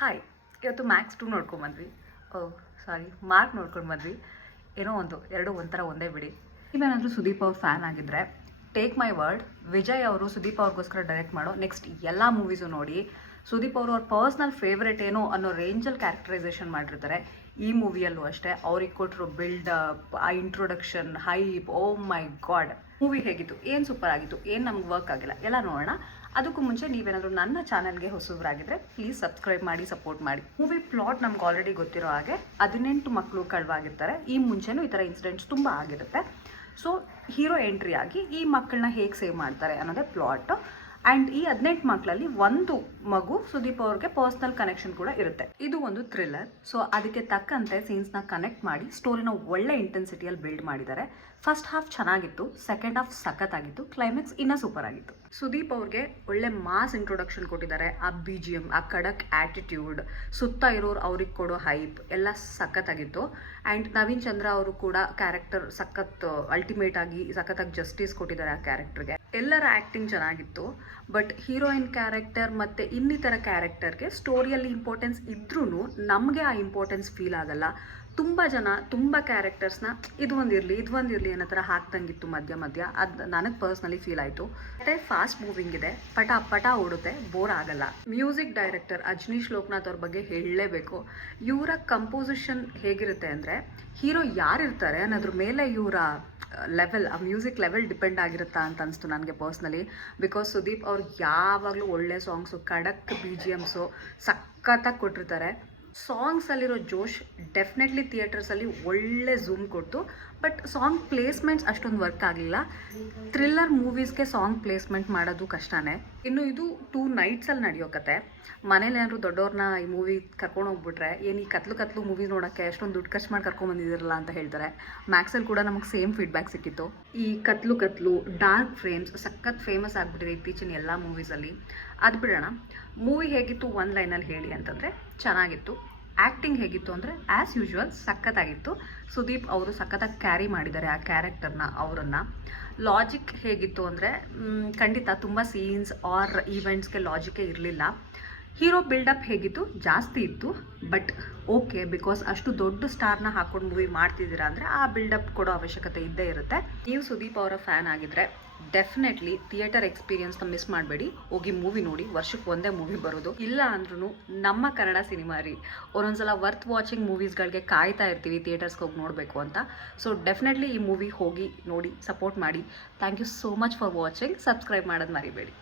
Hi, ಇವತ್ತು Max 2 ನೋಡ್ಕೊಂಬಂದ್ವಿ. ಸಾರಿ, mark ನೋಡ್ಕೊಂಡು ಬಂದ್ವಿ. ಏನೋ ಎರಡು ಒಂಥರ ಒಂದೇ ಬಿಡಿ. ನೀವೇನಾದರೂ ಸುದೀಪ್ ಅವ್ರ ಫ್ಯಾನ್ ಆಗಿದ್ದರೆ ಟೇಕ್ ಮೈ ವರ್ಡ್, ವಿಜಯ್ ಅವರು ಸುದೀಪ್ ಅವ್ರಿಗೋಸ್ಕರ ಡೈರೆಕ್ಟ್ ಮಾಡೋ ನೆಕ್ಸ್ಟ್ ಎಲ್ಲ ಮೂವೀಸು ನೋಡಿ. ಸುದೀಪ್ ಅವರು ಅವ್ರ ಪರ್ಸ್ನಲ್ ಫೇವ್ರೇಟ್ ಏನೋ ಅನ್ನೋ ರೇಂಜಲ್ಲಿ ಕ್ಯಾರೆಕ್ಟರೈಸೇಷನ್ ಮಾಡಿರ್ತಾರೆ. ಈ ಮೂವಿಯಲ್ಲೂ ಅಷ್ಟೇ ಅವ್ರಿಗೆ ಕೊಟ್ಟರು ಬಿಲ್ಡಪ್, ಆ ಇಂಟ್ರೊಡಕ್ಷನ್, ಹೈಪ್, ಓ ಮೈ ಗಾಡ್. ಮೂವಿ ಹೇಗಿತ್ತು, ಏನು ಸೂಪರ್ ಆಗಿತ್ತು, ಏನು ನಮ್ಗೆ ವರ್ಕ್ ಆಗಿಲ್ಲ ಎಲ್ಲ ನೋಡೋಣ. ಅದಕ್ಕೂ ಮುಂಚೆ ನೀವೇನಾದರೂ ನನ್ನ ಚಾನಲ್ಗೆ ಹೊಸಬರಾಗಿದ್ದರೆ ಪ್ಲೀಸ್ ಸಬ್ಸ್ಕ್ರೈಬ್ ಮಾಡಿ, ಸಪೋರ್ಟ್ ಮಾಡಿ. ಮೂವಿ ಪ್ಲಾಟ್ ನಮ್ಗೆ ಆಲ್ರೆಡಿ ಗೊತ್ತಿರೋ ಹಾಗೆ 18 ಮಕ್ಕಳು ಕಳ್ವಾಗಿರ್ತಾರೆ. ಈ ಮುಂಚೆನೂ ಈ ಥರ ಇನ್ಸಿಡೆಂಟ್ಸ್ ತುಂಬ ಆಗಿರುತ್ತೆ. ಸೊ ಹೀರೋ ಎಂಟ್ರಿ ಆಗಿ ಈ ಮಕ್ಕಳನ್ನ ಹೇಗೆ ಸೇವ್ ಮಾಡ್ತಾರೆ ಅನ್ನೋದೇ ಪ್ಲಾಟ್. ಆ್ಯಂಡ್ ಈ 18 ಮಕ್ಕಳಲ್ಲಿ ಒಂದು ಮಗು ಸುದೀಪ್ ಅವ್ರಿಗೆ ಪರ್ಸ್ನಲ್ ಕನೆಕ್ಷನ್ ಕೂಡ ಇರುತ್ತೆ. ಇದು ಒಂದು ಥ್ರಿಲ್ಲರ್. ಸೊ ಅದಕ್ಕೆ ತಕ್ಕಂತೆ ಸೀನ್ಸ್ನ ಕನೆಕ್ಟ್ ಮಾಡಿ ಸ್ಟೋರಿನ ಒಳ್ಳೆ ಇಂಟೆನ್ಸಿಟಿಯಲ್ಲಿ ಬಿಲ್ಡ್ ಮಾಡಿದ್ದಾರೆ. ಫಸ್ಟ್ ಹಾಫ್ ಚೆನ್ನಾಗಿತ್ತು, ಸೆಕೆಂಡ್ ಹಾಫ್ ಸಖತ್ತಾಗಿತ್ತು, ಕ್ಲೈಮ್ಯಾಕ್ಸ್ ಇನ್ನೂ ಸೂಪರ್ ಆಗಿತ್ತು. ಸುದೀಪ್ ಅವ್ರಿಗೆ ಒಳ್ಳೆ ಮಾಸ್ ಇಂಟ್ರೊಡಕ್ಷನ್ ಕೊಟ್ಟಿದ್ದಾರೆ. ಆ BGM, ಆ ಖಡಕ್ ಆ್ಯಟಿಟ್ಯೂಡ್, ಸುತ್ತ ಇರೋರು ಅವ್ರಿಗೆ ಕೊಡೋ ಹೈಪ್ ಎಲ್ಲ ಸಖತ್ತಾಗಿತ್ತು. ಆ್ಯಂಡ್ ನವೀನ್ ಚಂದ್ರ ಅವರು ಕೂಡ ಕ್ಯಾರೆಕ್ಟರ್ ಸಖತ್ ಅಲ್ಟಿಮೇಟ್ ಆಗಿ ಸಖತ್ತಾಗಿ ಜಸ್ಟಿಸ್ ಕೊಟ್ಟಿದ್ದಾರೆ ಆ ಕ್ಯಾರೆಕ್ಟರ್ಗೆ. ಎಲ್ಲರ ಆ್ಯಕ್ಟಿಂಗ್ ಚೆನ್ನಾಗಿತ್ತು. ಬಟ್ ಹೀರೋಯಿನ್ ಕ್ಯಾರೆಕ್ಟರ್ ಮತ್ತು ಇನ್ನಿತರ ಕ್ಯಾರೆಕ್ಟರ್ಗೆ ಸ್ಟೋರಿಯಲ್ಲಿ ಇಂಪಾರ್ಟೆನ್ಸ್ ಇದ್ರೂ ನಮಗೆ ಆ ಇಂಪಾರ್ಟೆನ್ಸ್ ಫೀಲ್ ಆಗಲ್ಲ. ತುಂಬ ಜನ ತುಂಬ ಕ್ಯಾರೆಕ್ಟರ್ಸ್ನ ಇದು ಒಂದಿರಲಿ ಅನ್ನೋ ಥರ ಹಾಕ್ದಂಗಿತ್ತು ಮಧ್ಯ. ಅದು ನನಗೆ ಪರ್ಸ್ನಲಿ ಫೀಲ್ ಆಯಿತು. ಮತ್ತು ಫಾಸ್ಟ್ ಮೂವಿಂಗ್ ಇದೆ, ಪಟ ಓಡುತ್ತೆ, ಬೋರ್ ಆಗಲ್ಲ. ಮ್ಯೂಸಿಕ್ ಡೈರೆಕ್ಟರ್ ಅಜ್ನೀಶ್ ಲೋಕನಾಥ್ ಅವ್ರ ಬಗ್ಗೆ ಹೇಳಲೇಬೇಕು. ಇವರ ಕಂಪೋಸಿಷನ್ ಹೇಗಿರುತ್ತೆ ಅಂದರೆ ಹೀರೋ ಯಾರಿರ್ತಾರೆ ಅನ್ನೋದ್ರ ಮೇಲೆ ಇವರ ಲೆವೆಲ್, ಆ ಮ್ಯೂಸಿಕ್ ಲೆವೆಲ್ ಡಿಪೆಂಡ್ ಆಗಿರುತ್ತಾ ಅಂತ ಅನಿಸ್ತು ನನಗೆ ಪರ್ಸ್ನಲಿ. ಬಿಕಾಸ್ ಸುದೀಪ್ ಅವ್ರು ಯಾವಾಗಲೂ ಒಳ್ಳೆ ಸಾಂಗ್ಸು, ಖಡಕ್ BGMಸು ಸಖತ್ತಾಗಿ ಕೊಟ್ಟಿರ್ತಾರೆ. ಸಾಂಗ್ಸಲ್ಲಿರೋ ಜೋಶ್ ಡೆಫಿನೆಟ್ಲಿ ಥಿಯೇಟರ್ಸಲ್ಲಿ ಒಳ್ಳೆ ಝೂಮ್ ಕೊಡ್ತು. ಬಟ್ ಸಾಂಗ್ ಪ್ಲೇಸ್ಮೆಂಟ್ಸ್ ಅಷ್ಟೊಂದು ವರ್ಕ್ ಆಗಲಿಲ್ಲ. ಥ್ರಿಲ್ಲರ್ ಮೂವೀಸ್ಗೆ ಸಾಂಗ್ ಪ್ಲೇಸ್ಮೆಂಟ್ ಮಾಡೋದು ಕಷ್ಟನೇ. ಇನ್ನು ಇದು 2 ನೈಟ್ಸಲ್ಲಿ ನಡೆಯೋ ಕತೆ. ಮನೇಲಿ ಏನಾದ್ರು ದೊಡ್ಡವ್ರನ್ನ ಈ ಮೂವಿ ಕರ್ಕೊಂಡು ಹೋಗ್ಬಿಟ್ರೆ ಏನು ಈ ಕತ್ಲು ಮೂವಿ ನೋಡೋಕ್ಕೆ ಎಷ್ಟೊಂದು ದುಡ್ಡು ಖರ್ಚು ಮಾಡಿ ಕರ್ಕೊಂಡ್ಬಂದಿದ್ದೀರಲ್ಲ ಅಂತ ಹೇಳ್ತಾರೆ. ಮ್ಯಾಕ್ಸಲ್ಲಿ ಕೂಡ ನಮಗೆ ಸೇಮ್ ಫೀಡ್ಬ್ಯಾಕ್ ಸಿಕ್ಕಿತ್ತು. ಈ ಕತ್ಲು ಡಾರ್ಕ್ ಫ್ರೇಮ್ಸ್ ಸಖತ್ ಫೇಮಸ್ ಆಗಿಬಿಟ್ಟಿದೆ ಇತ್ತೀಚಿನ ಎಲ್ಲ ಮೂವೀಸಲ್ಲಿ. ಅದು ಬಿಡೋಣ. ಮೂವಿ ಹೇಗಿತ್ತು ಒಂದು ಲೈನಲ್ಲಿ ಹೇಳಿ ಅಂತಂದರೆ ಚೆನ್ನಾಗಿತ್ತು. ಆ್ಯಕ್ಟಿಂಗ್ ಹೇಗಿತ್ತು ಅಂದರೆ ಆ್ಯಸ್ ಯೂಶ್ವಲ್ ಸಖತ್ತಾಗಿತ್ತು. ಸುದೀಪ್ ಅವರು ಸಖತ್ತಾಗಿ ಕ್ಯಾರಿ ಮಾಡಿದ್ದಾರೆ ಆ ಕ್ಯಾರೆಕ್ಟರ್ನ, ಅವರನ್ನು. ಲಾಜಿಕ್ ಹೇಗಿತ್ತು ಅಂದರೆ ಖಂಡಿತ ತುಂಬ ಸೀನ್ಸ್ ಆರ್ ಈವೆಂಟ್ಸ್ಗೆ ಲಾಜಿಕೇ ಇರಲಿಲ್ಲ. ಹೀರೋ ಬಿಲ್ಡಪ್ ಹೇಗಿತ್ತು, ಜಾಸ್ತಿ ಇತ್ತು. ಬಟ್ ಓಕೆ, ಬಿಕಾಸ್ ಅಷ್ಟು ದೊಡ್ಡ ಸ್ಟಾರ್ನ ಹಾಕೊಂಡು ಮೂವಿ ಮಾಡ್ತಿದ್ದೀರಾ ಅಂದರೆ ಆ ಬಿಲ್ಡಪ್ ಕೊಡೋ ಅವಶ್ಯಕತೆ ಇದ್ದೇ ಇರುತ್ತೆ. ನೀವು ಸುದೀಪ್ ಅವರ ಫ್ಯಾನ್ ಆಗಿದ್ದರೆ ಡೆಫಿನೆಟ್ಲಿ ಥಿಯೇಟರ್ ಎಕ್ಸ್ಪೀರಿಯನ್ಸ್ನ ಮಿಸ್ ಮಾಡಬೇಡಿ. ಹೋಗಿ ಮೂವಿ ನೋಡಿ. ವರ್ಷಕ್ಕೆ ಒಂದೇ ಮೂವಿ ಬರೋದು. ಇಲ್ಲ ಅಂದ್ರೂ ನಮ್ಮ ಕನ್ನಡ ಸಿನಿಮಾ ರೀ, ಒಂದೊಂದ್ಸಲ ವರ್ತ್ ವಾಚಿಂಗ್ ಮೂವೀಸ್ಗಳಿಗೆ ಕಾಯ್ತಾ ಇರ್ತೀವಿ ಥಿಯೇಟರ್ಸ್ಗೆ ಹೋಗಿ ನೋಡಬೇಕು ಅಂತ. ಸೊ ಡೆಫಿನೆಟ್ಲಿ ಈ ಮೂವಿ ಹೋಗಿ ನೋಡಿ, ಸಪೋರ್ಟ್ ಮಾಡಿ. Thank you so much for watching. Subscribe ಮಾಡೋದು ಮರಿಬೇಡಿ.